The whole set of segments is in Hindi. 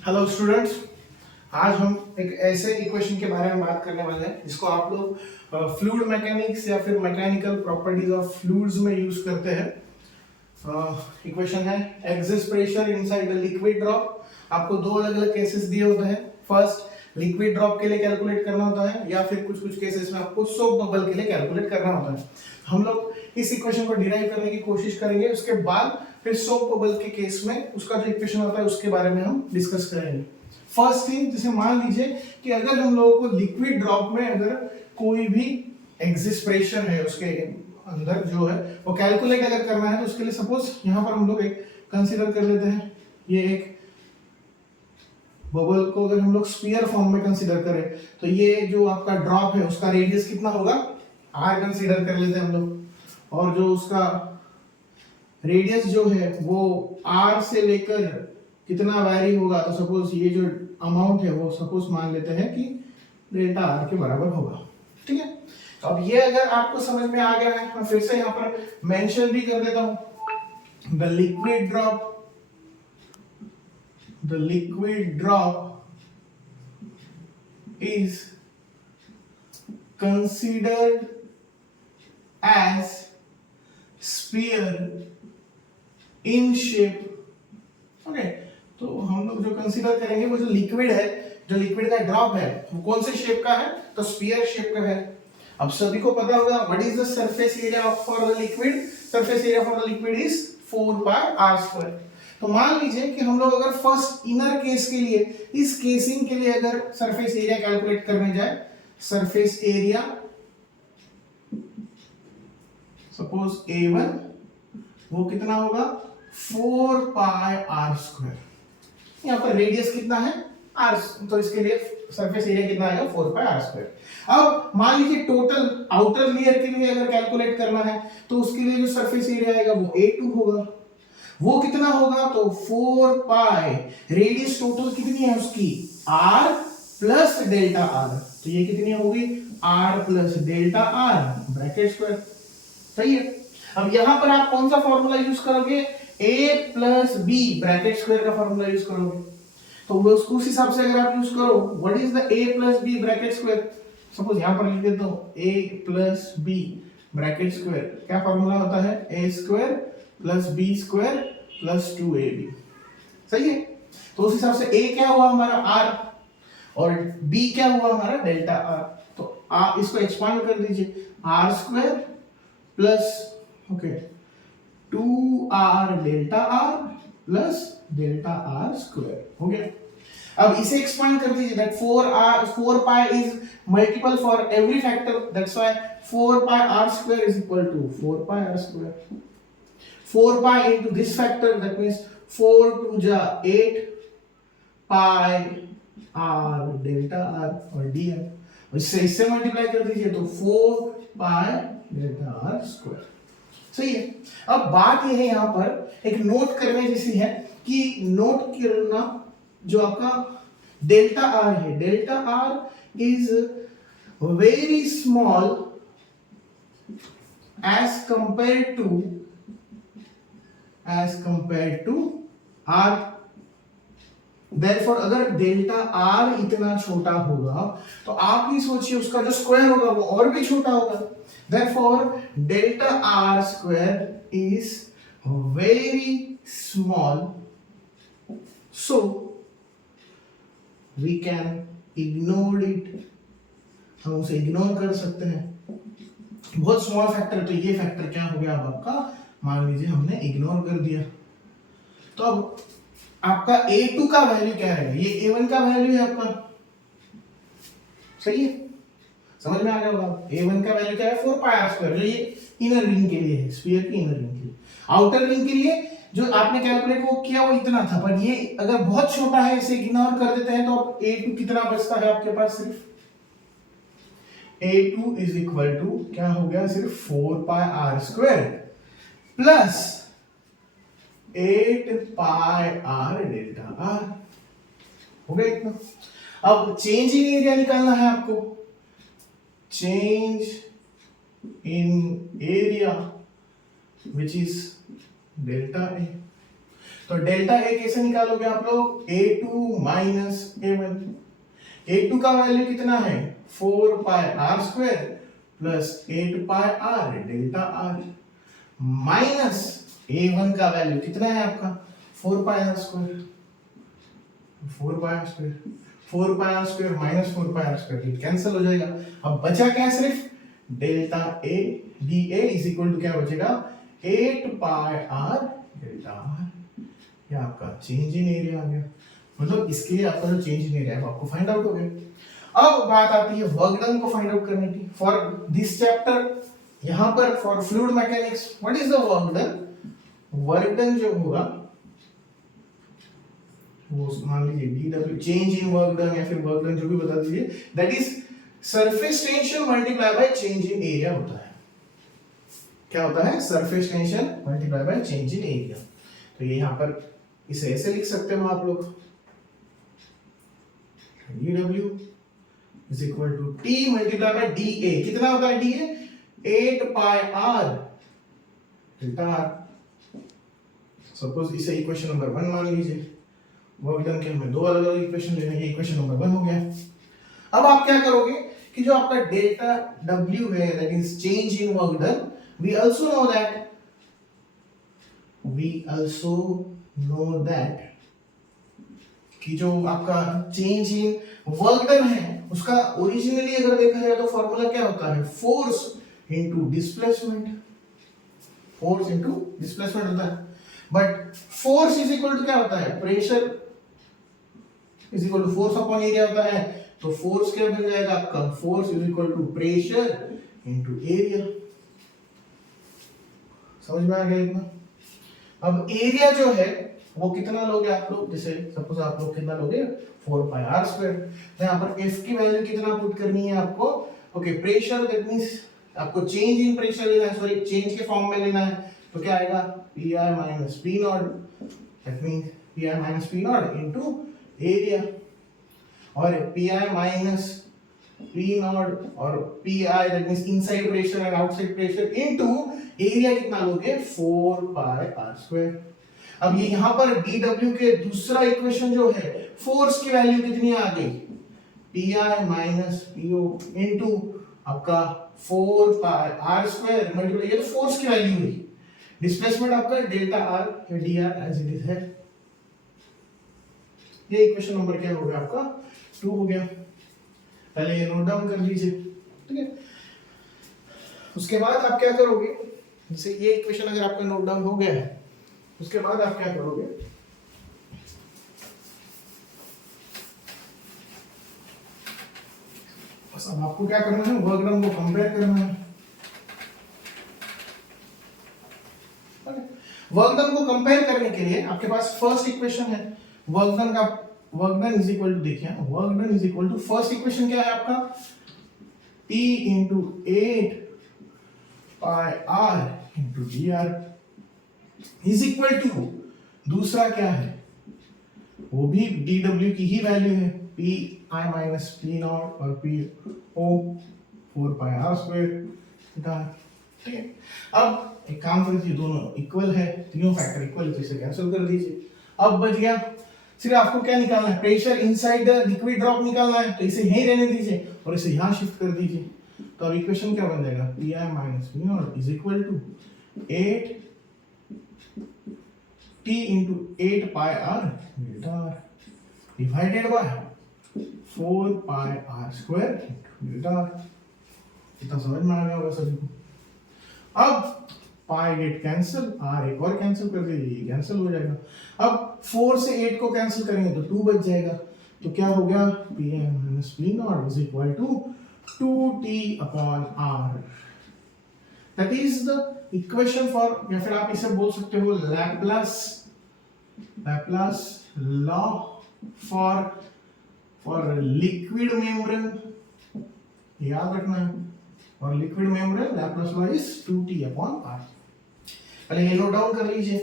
हेलो स्टूडेंट्स, आज हम एक ऐसे इक्वेशन के बारे में बात करने वाले हैं जिसको आप लोग फ्लूइड मैकेनिक्स या फिर मैकेनिकल प्रॉपर्टीज ऑफ फ्लूइड्स में यूज करते हैं। इक्वेशन है exist pressure inside the liquid drop. आपको दो अलग अलग केसेस दिए होते हैं। फर्स्ट लिक्विड ड्रॉप के लिए कैलकुलेट करना होता है या फिर कुछ कुछ केसेस में आपको सोप बबल के लिए कैलकुलेट करना होता है। हम लोग इस इक्वेशन को डिराइव करने की कोशिश करेंगे, उसके बाद फिर सोप बबल के केस में उसका जो इक्वेशन होता है उसके बारे में हम डिस्कस करेंगे। फर्स्ट थिंग, जैसे मान लीजिए कि अगर हम लोगों को लिक्विड ड्रॉप में अगर कोई भी एग्जिस्ट प्रेशर है उसके अंदर जो है वो कैलकुलेट अगर करना है, तो उसके लिए सपोज यहां पर हम लोग एक कंसीडर कर लेते हैं, ये एक बबल को अगर हम लोग स्फीयर फॉर्म में कंसीडर करें तो ये जो आपका ड्रॉप है उसका रेडियस कितना होगा, आर कंसीडर कर लेते हैं हम लोग। और जो उसका रेडियस जो है वो आर से लेकर कितना वैरी होगा, तो सपोज ये जो अमाउंट है वो सपोज मान लेते हैं कि डेल्टा आर के बराबर होगा। ठीक है, तो अब ये अगर आपको समझ में आ गया है, मैं फिर से यहाँ पर मेंशन भी कर देता हूं। The liquid drop is considered as sphere in shape। Okay, तो हम लोग जो कंसीडर करेंगे वो जो लिक्विड है, जो लिक्विड का ड्रॉप है वो कौन से शेप का है, तो स्फीयर शेप का है। अब सभी को पता होगा what is the surface area for the liquid. Surface area for the liquid is 4 pi are square. तो मान लीजिए कि हम लोग अगर फर्स्ट इनर केस के लिए, इस केसिंग के लिए अगर सरफेस एरिया कैलकुलेट करने जाए, सरफेस एरिया सपोज A1 वो कितना होगा 4 पाई आर स्क्वायर। यहां पर रेडियस कितना है आर, तो इसके लिए सरफेस एरिया कितना आएगा 4 पाई आर स्क्वायर। अब मान लीजिए टोटल आउटर लेयर के लिए अगर कैलकुलेट करना है तो उसके लिए जो सरफेस एरिया आएगा वो A2 होगा। वो कितना होगा, तो 4 पाई रेडियस टोटल कितनी है उसकी r प्लस डेल्टा आर, तो ये कितनी होगी r plus delta r bracket square. सही है। अब यहां पर आप कौन सा फॉर्मूला यूज करोगे, a plus b bracket square का फॉर्मूला यूज करोगे। तो वो उस हिसाब से अगर आप यूज करो, what is the a plus b bracket square, suppose यहां पर लिख देता हूं a plus b bracket square, क्या फॉर्मूला होता है a square plus b square plus 2ab। सही है। तो उस हिसाब से a क्या हुआ हमारा r और b क्या हुआ हमारा डेल्टा r। तो इसको एक्सपांड कर दीजिए, r square plus okay 2r delta r plus delta r square हो गया। अब इसे एक्सपांड कर दीजिए, that 4 pi is multiple for every factor, that's why 4 pi r square is equal to 4 pi r square। 4 pi into this factor, that means 4 to ja 8 pi r delta r और dr। इससे मल्टीप्लाई कर दीजिए तो 4 pi डेल्टा r स्क्वायर। सही है। अब बात यह है यहां पर एक नोट करने जैसी है कि नोट करना जो आपका डेल्टा आर है, delta r is very small as compare to r. Therefore, अगर डेल्टा आर इतना छोटा होगा तो आप ही सोचिए उसका जो स्क्वायर होगा वो और भी छोटा होगा। Therefore, delta R square is very small, so we can ignore it। हम उसे इग्नोर कर सकते हैं। बहुत स्मॉल फैक्टर, तो ये फैक्टर क्या हो गया अब आपका, मान लीजिए हमने इग्नोर कर दिया। तो अब आपका A2 का वैल्यू क्या है, ये A1 का वैल्यू है आपका। सही है, समझ में आ गया होगा। A1 का वैल्यू क्या है 4 पाई आर स्क्वायर, जो ये इनर रिंग के लिए है, स्फीयर की इनर रिंग के लिए। आउटर रिंग के लिए जो आपने कैलकुलेट वो किया वो इतना था, पर ये अगर बहुत छोटा है इसे इग्नोर कर देते हैं तो A2 कितना बचता है आपके पास, सिर्फ A2 इज इक्वल टू क्या हो गया, सिर्फ 4 pi are square plus 8 pi are delta R हो गया इतना। अब चेंज इन एरिया निकालना है आपको, change in area which is delta A. तो डेल्टा ए कैसे निकालोगे आप लोग? A2 minus A1। A2 का वैल्यू कितना है? 4 pi are square plus 8 pi are delta R, minus A1 का वैल्यू कितना है आपका? 4 pi are square, 4 pi are square, 4 pi are square minus 4 pi are square cancel हो जाएगा। अब बचा क्या? सिर्फ delta A D A is equal to क्या बचेगा? 8 पाई आर डेल्टा आर। ये आपका चेंज इन एरिया आ गया। मतलब इसके लिए आपका जो चेंज इन एरिया है आपको फाइंड आउट हो गया। अब बात आती है वर्क डन को फाइंड आउट करने की। फॉर दिस चैप्टर यहां पर for fluid mechanics what is the work done? Work done जो होगा वो मान लीजिए DW change in work done या फिर वर्क डन जो भी बता दीजिए, that is surface tension multiply by change in area होता है। क्या होता है? Surface tension multiply by change in area. तो ये यहां पर इसे ऐसे लिख सकते हो आप लोग, dw is equal to t multiplied by dA। कितना होता है dA? 8 pi r delta r। Suppose इसे इक्वेशन नंबर 1 मान लीजिए। वर्क डन के हमें दो अलग अलग इक्वेशन लेने हैं, ये इक्वेशन नंबर 1 हो गया। अब आप क्या करोगे कि जो आपका डेल्टा w है that is change in work done, we also know that कि जो आपका चेंज इन वर्क डन है उसका ओरिजिनली अगर देखा जाए तो फॉर्मूला क्या होता है? Force into displacement, force into displacement होता है। But force is equal to क्या होता है? Pressure is equal to force upon area होता है। तो फोर्स क्या बन जाएगा आपका? Force is equal to pressure into area. समझ में आ गया इतना? अब एरिया जो है वो कितना लोगे आप लोग? जैसे सपोज आप लोग कितना लोगे? 4 पाई आर स्क्वायर। तो यहाँ पर F की वैल्यू कितना पुट करनी है आपको? ओके, प्रेशर दैट मींस आपको चेंज इन प्रेशर लेना है, सॉरी चेंज के फॉर्म में लेना है। तो क्या आएगा? Pi minus P not, that means Pi minus P not into area. और Pi माइनस P नॉट और Pi that means inside pressure and outside pressure into area कितना लोगे? 4 पाई आर स्क्वायर। अब ये यहां पर dw के दूसरा इक्वेशन जो है, फोर्स की वैल्यू कितनी आ गई? Pi माइनस Po इनटू आपका 4 पाई आर स्क्वायर मल्टीप्लाई, ये तो फोर्स की वैल्यू हुई। डिस्प्लेसमेंट आपका डेल्टा आर या dr एज इट इज है। ये इक्वेशन नंबर क्या हो गया आपका? 2 हो गया। पहले ये नोट डाउन कर लीजिए, ठीक है। उसके बाद आप क्या करोगे? जैसे ये इक्वेशन अगर आपका नोट डाउन हो गया है, उसके बाद आप क्या करोगे? बस अब आपको क्या करना है? वर्क डन को कंपेयर करना है। वर्क डन को कंपेयर करने के लिए आपके पास फर्स्ट इक्वेशन है वर्क डन का। Work done is equal to, देखिए work done is equal to first equation क्या है आपका? P into 8 pi R into dr is equal to दूसरा क्या है? वो भी dw की ही वैल्यू है, Pi माइनस P नॉट और Po 4 पाई R स्क्वायर, ठीक है। अब एक काम करिए, दोनों इक्वल है, तीनों फैक्टर इक्वल है तो इसे कैंसिल कर दीजिए। अब बच गया सिर्फ आपको क्या निकालना है? Pressure inside the liquid drop निकालना है, तो इसे यहीं रहने दीजिए और इसे यहां शिफ्ट कर दीजिए। तो अब इक्वेशन क्या बन जाएगा? Pi minus P naught is equal to 8 T into 8 pi r delta r divided by 4 pi r square delta r। इतना समझ में आ गया होगा सभी को। अब पाई गेट कैंसिल, r एक और कैंसिल कर दीजिए, कैंसिल हो जाएगा। अब 4 से 8 को कैंसिल करेंगे तो 2 बच जाएगा। तो क्या हो गया? Pi minus P naught is equal to 2t upon r। That is the equation for, या फिर आप इसे बोल सकते हो Laplace law for liquid membrane, याद रखना है। और liquid membrane Laplace law is 2t upon r। पहले ये नोट डाउन कर लीजिए।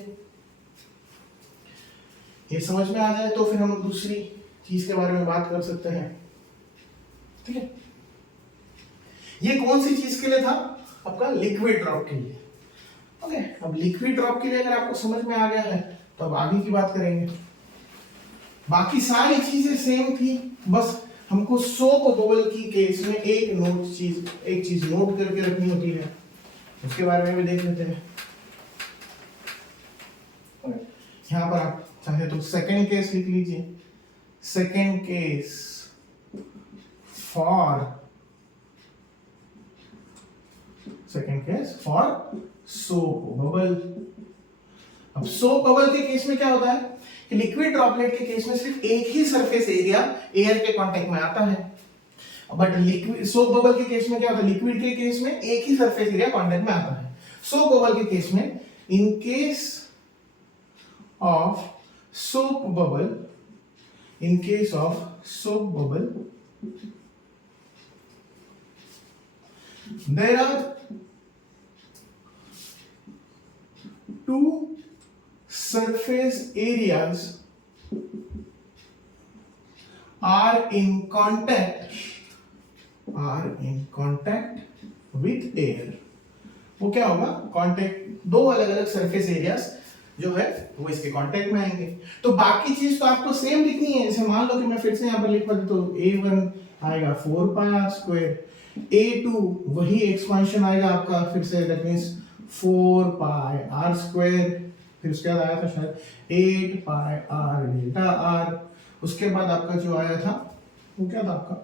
ये समझ में आ जाए तो फिर हम दूसरी चीज के बारे में बात कर सकते हैं, ठीक है। ये कौन सी चीज के लिए था? आपका लिक्विड ड्रॉप के लिए। ओके, अब लिक्विड ड्रॉप के लिए अगर आपको समझ में आ गया है तो अब आगे की बात करेंगे। बाकी सारी चीजें सेम थी, बस हमको सोप बबल की केस में एक चीज नोट करके रखनी होती है, उसके बारे में भी देख लेते हैं। यहां पर आप चाहे तो सेकेंड केस लिख लीजिए। Second case for soap bubble. अब सोप बबल के केस में क्या होता है कि लिक्विड ड्रॉपलेट के केस में सिर्फ एक ही सरफेस एरिया एयर के कांटेक्ट में आता है, बट लिक्विड सोप बबल के केस में क्या होता है, लिक्विड के केस में एक ही सरफेस एरिया कांटेक्ट में आता है। सोप बबल के केस में, in case of soap bubble, there are two surface areas are in contact with air। वो क्या होगा, कांटेक्ट, दो अलग अलग सरफेस एरियाज जो है वो इसके कांटेक्ट में आएंगे। तो बाकी चीज तो आपको सेम लिखनी है। जैसे मान लो कि मैं फिर से यहाँ पर लिख पाती, तो A1 आएगा 4 पाई आर स्क्वायर, A2 वही एक्सपांशन आएगा आपका फिर से, that means 4 pi are square, फिर उसके बाद आया था शायद 8 पाई आर डेल्टा आर। उसके बाद आपका जो आया था वो क्या था आपका,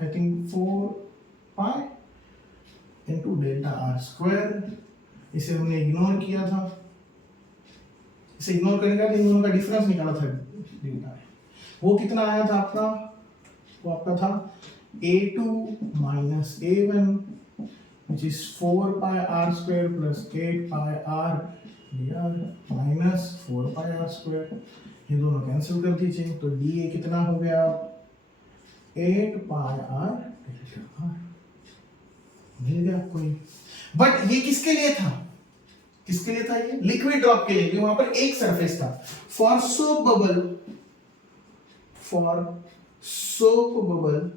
I think 4 pi into delta R square. इसे हमने इग्नोर किया था, इसे इग्नोर करने का इन दोनों का डिफरेंस निकाला था डेल्टा, वो कितना आया था आपका, वो आपका था A2 minus A1 which is 4 pi r square plus 8 pi r dr minus 4 pi r square। ये दोनों कैंसिल कर दीजिए, तो dA कितना हो गया, 8 pi r डेल्टा r। मिल गया आपको ये। बट ये किसके लिए था, किसके लिए था, ये लिक्विड ड्रॉप के लिए, वहां पर एक सरफेस था। For soap bubble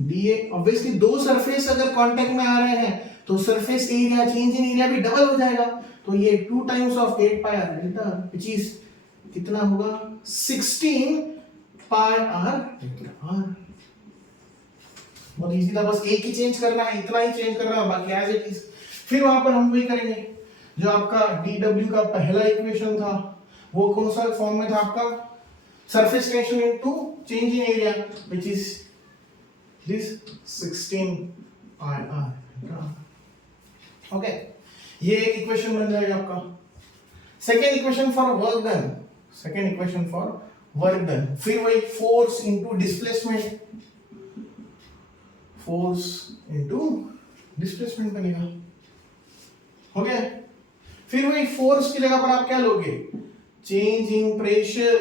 DA, obviously दो सरफेस अगर कांटेक्ट में आ रहे हैं तो surface area, change in area भी डबल हो जाएगा। तो ये 2 times of 8 pi R delta which is कितना होगा, 16 पाई आर डेल्टा आर। बहुत इजी था, बस एक ही चेंज करना है, इतना ही चेंज करना है, बाकी एज इट इज। फिर वहां पर हम वही करेंगे जो आपका dw का पहला इक्वेशन था, वो कौन सा फॉर्म में था आपका, surface tension into change in area which is this 16 pi r। Okay, ये एक इक्वेशन बन जाएगा आपका। Second equation for work done, फिर वही फोर्स इनटू डिस्प्लेसमेंट बनेगा। हो गया। फिर वही फोर्स की जगह पर आप क्या लोगे, change in pressure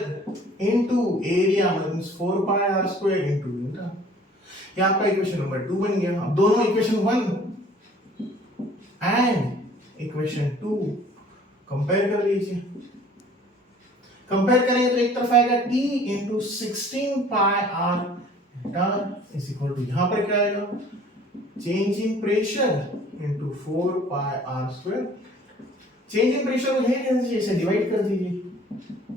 into area, मतलब 4 pi are square into delta. ये आपका इक्वेशन नंबर 2 बन गया। अब दोनों इक्वेशन 1 एंड इक्वेशन 2 कंपेयर कर लीजिए। कंपेयर करेंगे तो एक तरफ आएगा t into 16 pi are delta is equal to, यहां पर क्या आएगा, change in pressure into 4 pi are square. Change in pressure को इसे डिवाइड कर दीजिए,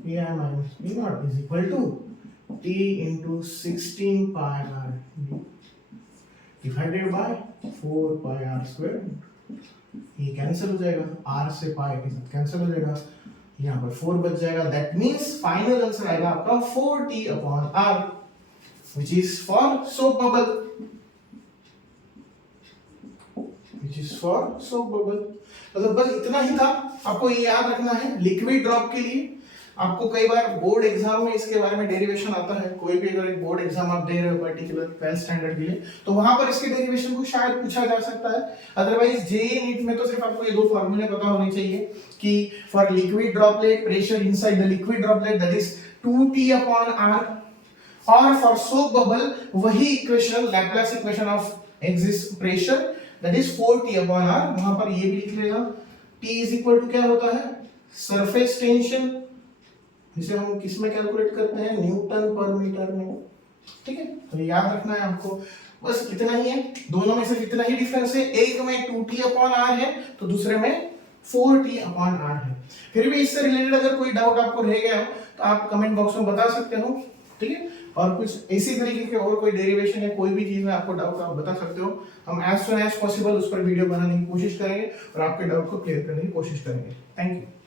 Pi minus P naught is equal to T into 16 pi r divided by 4 pi r square। ये कैंसिल हो जाएगा, r से pi के साथ कैंसिल हो जाएगा, यहाँ पर 4 बच जाएगा। दैट मीन्स फाइनल आंसर आएगा आपका 4t upon r which is for soap bubble, मतलब बस इतना ही था। आपको ये याद रखना है, लिक्विड ड्रॉप के लिए आपको कई बार बोर्ड एग्जाम में इसके बारे में डेरिवेशन आता है। कोई भी अगर एक बोर्ड एग्जाम आप दे रहे हो पर्टिकुलर 12th स्टैंडर्ड के लिए, तो वहां पर इसके डेरिवेशन को शायद पूछा जा सकता है। अदरवाइज जेईई नीट में तो सिर्फ आपको ये दो फार्मूले पता होने चाहिए कि for liquid droplet pressure inside the liquid droplet that is 2t upon r, और फॉर सोप बबल वही equation, Laplace equation of exist pressure that is 4t upon r। वहां पर ये भी लिख लेगा, t इज इक्वल टू क्या होता है, सरफेस टेंशन, जिसे हम किस में कैलकुलेट करते हैं, न्यूटन पर मीटर में। ठीक है, तो याद रखना है आपको, बस इतना ही है। दोनों में सिर्फ इतना ही डिफरेंस है, एक में 2t upon r है तो दूसरे में 4t/r है। फिर भी इससे रिलेटेड अगर कोई डाउट आपको रह गया हो तो आप कमेंट बॉक्स में बता सकते हो, ठीक है। और कुछ इसी तरीके के और कोई डेरिवेशन या कोई भी चीज में आपको डाउट आप बता सकते हो। हम एज सुन एज पॉसिबल उस पर वीडियो बनाने की कोशिश करेंगे और आपके डाउट को क्लियर करने की कोशिश करेंगे। Thank you.